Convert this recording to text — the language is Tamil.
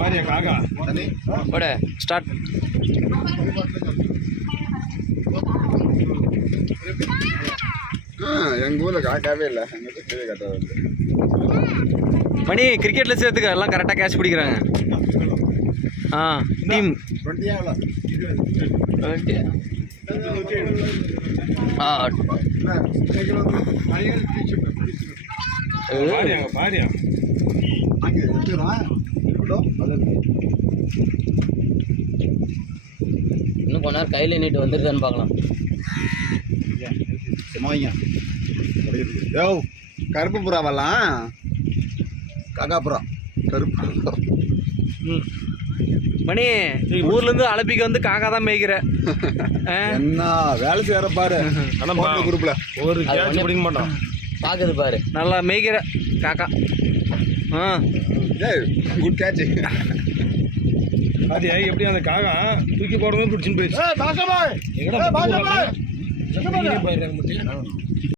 பாரியா காக்கா போட ஸ்டார்ட். எங்கள் ஊரில் காக்காவே இல்லை, எங்கள் வீட்டிலே காக்கா வந்து. மணி கிரிக்கெட்டில் சேர்த்துக்க, எல்லாம் கரெக்டாக கேட்ச் பிடிக்கிறாங்க. ஆ டீம் 20 ஆகல. பாரியா அங்கே எடுத்துக்கிறோம் அது இன்னும் கொஞ்ச நேரம் கையில் நீட்டு வந்துருதான்னு பார்க்கலாம். சும்மாங்க யோ கருப்பு புறாவெல்லாம் காக்கா புறா கருப்பு. மணி ஊர்லேருந்து அலப்பிக்கு வந்து காக்கா தான் மேய்க்கிற. என்ன வேலை செய்யற பாரு குரூப்ல ஒரு கேட்ச் பிடிக்க மாட்டான். பார்க்குது பாரு, நல்லா மேய்க்கிற காக்கா. ஆ குட் கேட்ச். பாரியா எப்படி அந்த காக்கா தூக்கி போடுறது பிடிச்சின்னு போயிடுச்சு.